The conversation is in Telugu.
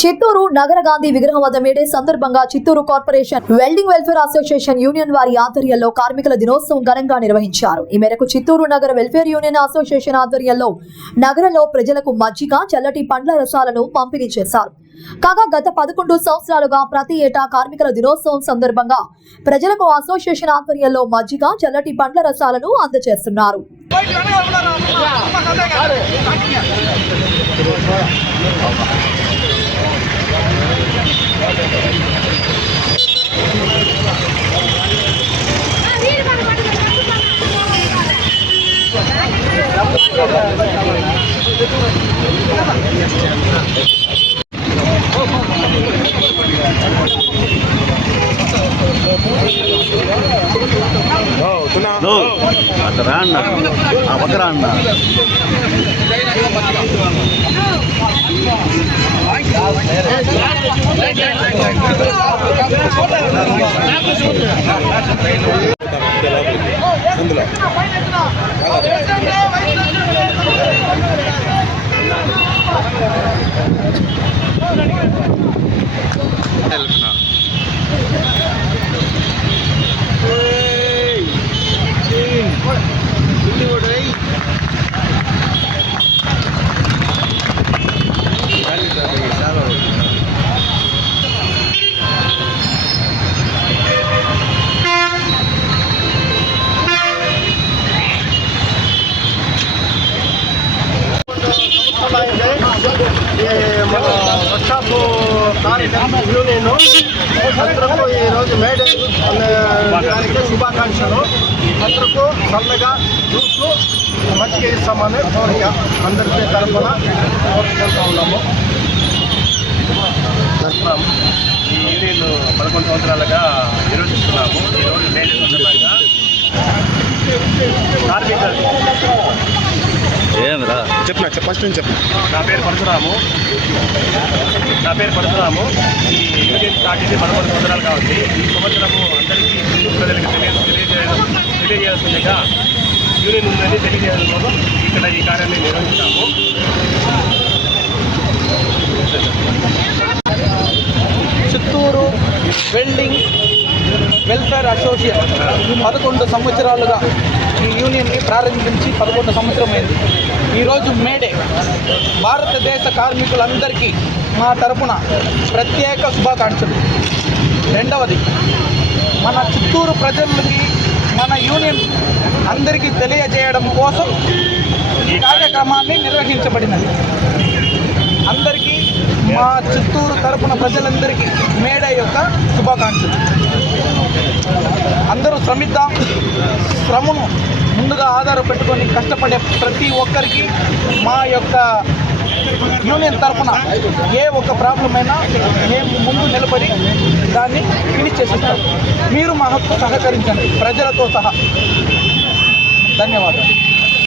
చిత్తూరు నగర గాంధీ విగ్రహం వద్ద మేడే సందర్భంగా Chittoor corporation welding welfare association union వారి ఆధ్వర్యంలో కార్మికుల దినోత్సవం ఘనంగా నిర్వహించారు. ఈ మేరకు చిత్తూరు నగర వెల్ఫేర్ యూనియన్ అసోసియేషన్ ఆధ్వర్యంలో నగరంలో ప్రజలకు మజ్జిగ, చల్లటి పండ్ల రసాలను పంపిణీ చేశారు. కాగా గత 11 సంవత్సరాలుగా ప్రతి ఏటా కార్మికుల దినోత్సవం సందర్భంగా ప్రజలకు అసోసియేషన్ ఆధ్వర్యంలో మజ్జిగ, చల్లటి పండ్ల రసాలను అందజేస్తున్నారు. వర్షాపు యూనియన్ అందరూ ఈరోజు మేడే దానికి శుభాకాంక్షలు. అందరూ చల్లగా జ్యూస్లు మంచిగా ఇస్తామని కోరిక అందరికీ తరఫున కోరుకుంటూ ఉన్నాము. ఈ యూనియన్ 11 సంవత్సరాలుగా నిర్వహిస్తున్నాము. ఈరోజు మేడే సందర్భంగా కార్మికులు ఫస్ట్ నుంచి నా పేరు పరశురాము. ఈ యూనియన్ స్టార్ట్ చేసి 11 సంవత్సరాలు కాబట్టి ఈ సంవత్సరము అందరికీ ప్రజలకు తెలియజేయాల్సిందిగా యూనియన్ ఉందని తెలియజేయడంలో ఇక్కడ ఈ కార్యాన్ని నిర్వహిస్తాము. చిత్తూరు వెల్డింగ్ వెల్ఫేర్ అసోసియేషన్ 11 సంవత్సరాలుగా ఈ యూనియన్ని ప్రారంభించి 11 సంవత్సరమైంది. ఈరోజు మేడే భారతదేశ కార్మికులందరికీ మా తరపున ప్రత్యేక శుభాకాంక్షలు. రెండవది, మన చిత్తూరు ప్రజలకి మన యూనియన్ అందరికీ తెలియజేయడం కోసం ఈ కార్యక్రమాన్ని నిర్వహించబడినది. అందరికీ మా చిత్తూరు తరపున ప్రజలందరికీ మేడే యొక్క శుభాకాంక్షలు. అందరూ శ్రమిద్దాం. శ్రమను ముందుగా ఆధారపెట్టుకొని కష్టపడే ప్రతి ఒక్కరికి మా యొక్క యూనియన్ తరఫున ఏ ఒక్క ప్రాబ్లం అయినా మేము ముందు నిలబడి దాన్ని ఫినిష్ చేసిస్తాం. మీరు మా హక్కు సహకరించండి, ప్రజలతో సహా. ధన్యవాదాలు.